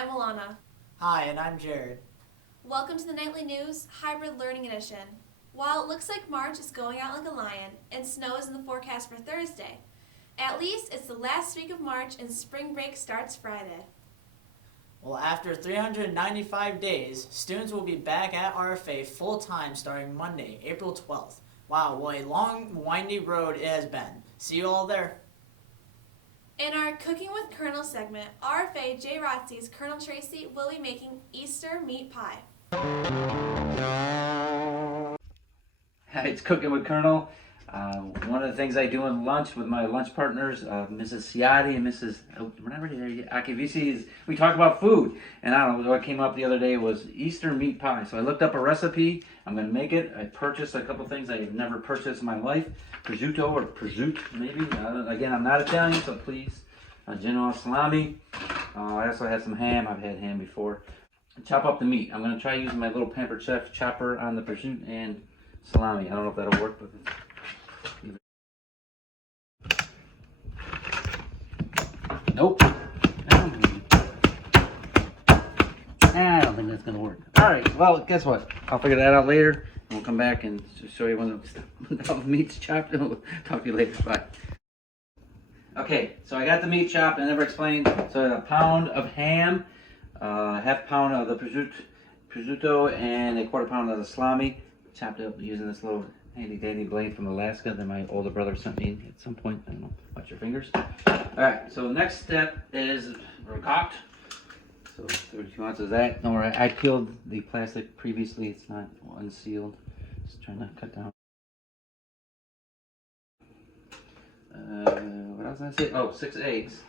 I'm Alana. Hi, and I'm Jared. Welcome to the Nightly News Hybrid Learning Edition. While it looks like March is going out like a lion and snow is in the forecast for Thursday, at least it's the last week of March and spring break starts Friday. Well, after 395 days, students will be back at RFA full-time starting Monday, April 12th. Wow, what a long, windy road it has been. See you all there. In our Cooking with Colonel segment, RFA J. Rotzi's Colonel Tracy will be making Easter meat pie. Hi, it's Cooking with Colonel. One of the things I do in lunch with my lunch partners, Mrs. Ciotti and Mrs. We're not ready there yet. Akivisi, is we talk about food. And I don't know, what came up the other day was Easter meat pie. So I looked up a recipe. I'm going to make it. I purchased a couple things I have never purchased in my life. Prosciutto or prosciutto, maybe. Again, I'm not Italian, so please. Genoa salami. I also had some ham. I've had ham before. Chop up the meat. I'm going to try using my little Pampered Chef chopper on the prosciutto and salami. I don't know if that'll work, but nope. I don't think that's gonna work. All right. Well, guess what? I'll figure that out later, and we'll come back and show you when the meat's chopped, and we'll talk to you later. Bye. Okay, so I got the meat chopped. I never explained. So a pound of ham, half pound of the prosciutto, and a quarter pound of the salami. Chopped up using this little handy dandy blade from Alaska that my older brother sent me at some point. I don't know. Watch your fingers. Alright, so the next step is ricotta. So 32 ounces of that. Don't worry, I peeled the plastic previously. It's not unsealed. Just trying to cut down. What else did I say? Oh, 6 eggs.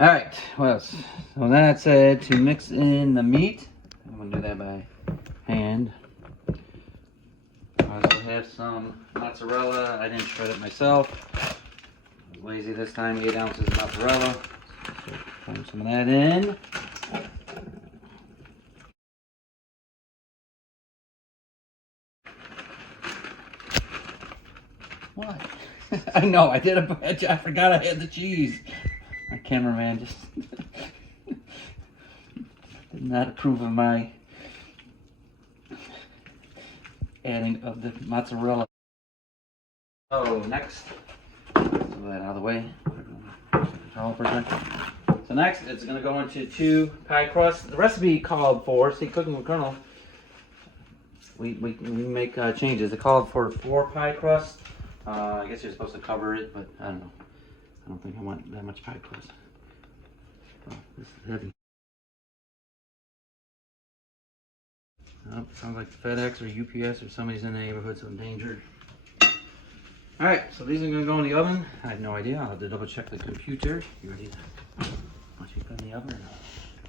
All right, what else? So then I said to mix in the meat. I'm gonna do that by hand. I also have some mozzarella. I didn't shred it myself. I was lazy this time. 8 ounces of mozzarella. So throw some of that in. What? I know, I did I forgot I had the cheese. My cameraman just did not approve of my adding of the mozzarella. Oh, next, throw that out of the way. So next, it's going to go into 2 pie crusts. The recipe called for, see, Cooking with Colonel, we make changes. It called for 4 pie crusts. I guess you're supposed to cover it, but I don't know. I don't think I want that much pie crust. Oh, this is heavy. Oh, sounds like FedEx or UPS or somebody's in the neighborhood, so endangered. Alright, so these are going to go in the oven. I have no idea. I'll have to double check the computer. You ready to once you put in the oven?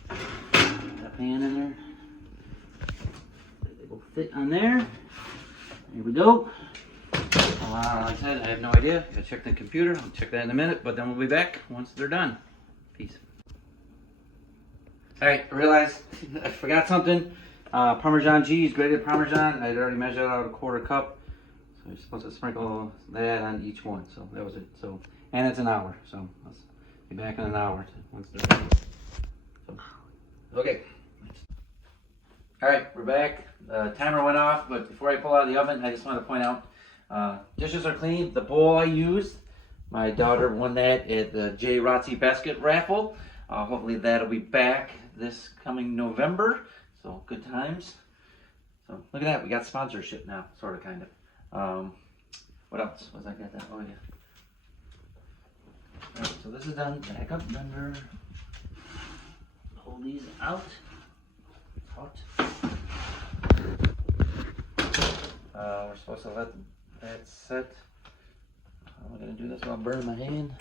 Put that pan in there. They will fit on there. Here we go. Like I said, I have no idea. Gotta check the computer. I'll check that in a minute, but then we'll be back once they're done. Peace. Alright, I realized I forgot something. Parmesan cheese, grated Parmesan. I'd already measured out a quarter cup. So you're supposed to sprinkle that on each one. So that was it. So, and it's an hour. So I'll be back in an hour once they're done. So, okay. Alright, we're back. The timer went off, but before I pull out of the oven, I just want to point out dishes are clean. The bowl I used, my daughter won that at the J. Rotzi basket raffle. Hopefully that'll be back this coming November. So good times. So look at that, we got sponsorship now, sort of, kind of. What else was I got that? Oh yeah. Alright, so this is done. Back up, remember. Pull these out. It's hot. We're supposed to let that set. I'm gonna do this while burning my hand.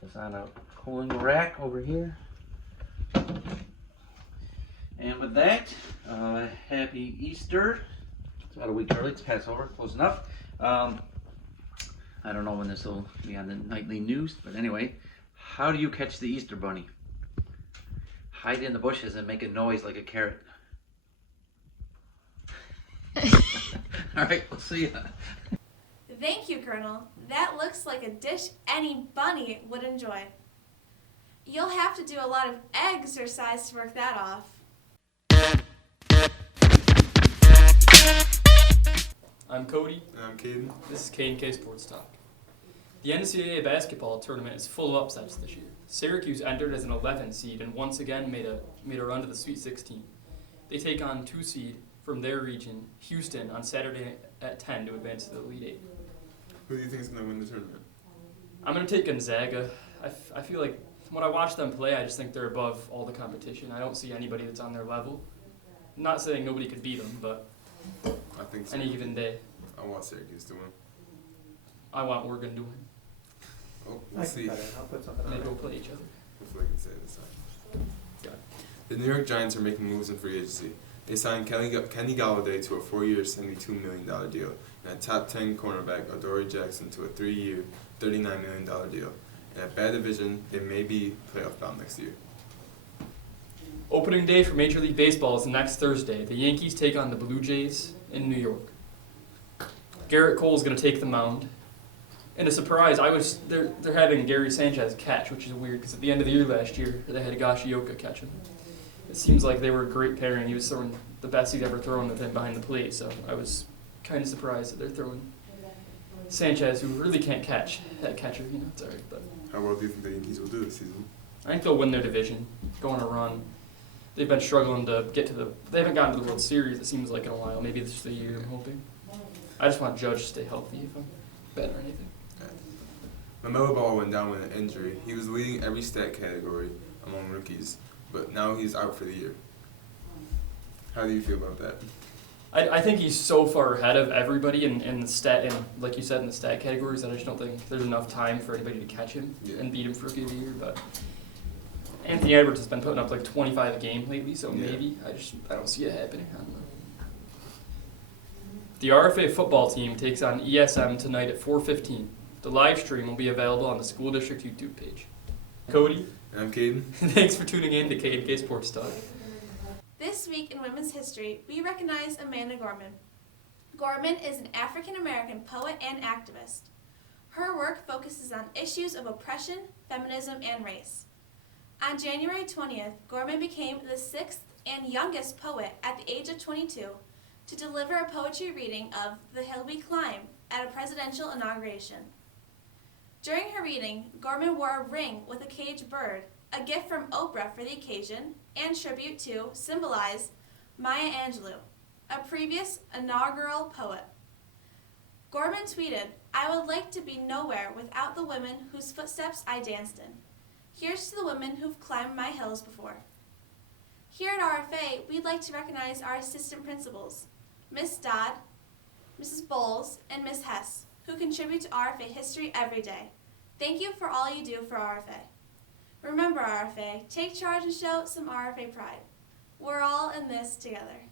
It's on a cooling rack over here. And with that, happy Easter. It's about a week early. It's Passover, close enough. I don't know when this will be on the nightly news, but anyway, How do you catch the Easter Bunny? Hide in the bushes and make a noise like a carrot. Alright, we'll see ya. Thank you, Colonel. That looks like a dish any bunny would enjoy. You'll have to do a lot of exercise to work that off. I'm Cody. And I'm Caden. This is K&K Sports Talk. The NCAA basketball tournament is full of upsets this year. Syracuse entered as an 11 seed and once again made a run to the Sweet 16. They take on 2 seed from their region, Houston, on Saturday at 10 to advance to the Elite Eight. Who do you think is going to win the tournament? I'm going to take Gonzaga. I feel like when I watch them play, I just think they're above all the competition. I don't see anybody that's on their level. I'm not saying nobody could beat them, but I think so. any given day, I want Syracuse to win. I want Oregon to win. Oh, we'll see. I'll put something And on they it. go play each other. Hopefully I can say this time. Got it. The New York Giants are making moves in free agency. They signed Kenny Galladay to a 4-year, $72 million deal, and a top 10 cornerback, Adoree Jackson, to a 3-year, $39 million deal. In a bad division, they may be playoff bound next year. Opening day for Major League Baseball is next Thursday. The Yankees take on the Blue Jays in New York. Garrett Cole's going to take the mound. And a surprise, they're having Gary Sanchez catch, which is weird because at the end of the year last year, they had Higashioka catch him. It seems like they were a great pairing. He was throwing the best he'd ever thrown with him behind the plate, so I was kind of surprised that they're throwing Sanchez, who really can't catch, that catcher. It's all right, but How well do you think the Yankees will do this season? I think they'll win their division, go on a run. They've been struggling to get to they haven't gotten to the World Series, it seems like, in a while. Maybe this is the year, I'm hoping. I just want Judge to stay healthy if I'm betting or anything. LaMelo Ball went down with an injury. He was leading every stat category among rookies, but now he's out for the year. How do you feel about that? I think he's so far ahead of everybody in the stat, and like you said, in the stat categories, that I just don't think there's enough time for anybody to catch him and beat him for Rookie of the Year. But Anthony Edwards has been putting up like 25 a game lately, so maybe. I don't see it happening. I don't know. The RFA football team takes on ESM tonight at 4:15. The live stream will be available on the school district YouTube page. Cody, And I'm Caden. thanks for tuning in to K&K Sports Talk. This week in women's history, we recognize Amanda Gorman. Gorman is an African-American poet and activist. Her work focuses on issues of oppression, feminism, and race. On January 20th, Gorman became the 6th and youngest poet at the age of 22 to deliver a poetry reading of The Hill We Climb at a presidential inauguration. During her reading, Gorman wore a ring with a caged bird, a gift from Oprah for the occasion, and tribute to symbolize Maya Angelou, a previous inaugural poet. Gorman tweeted, "I would like to be nowhere without the women whose footsteps I danced in. Here's to the women who've climbed my hills before." Here at RFA, we'd like to recognize our assistant principals, Miss Dodd, Mrs. Bowles, and Miss Hess, who contribute to RFA history every day. Thank you for all you do for RFA. Remember, RFA, take charge and show some RFA pride. We're all in this together.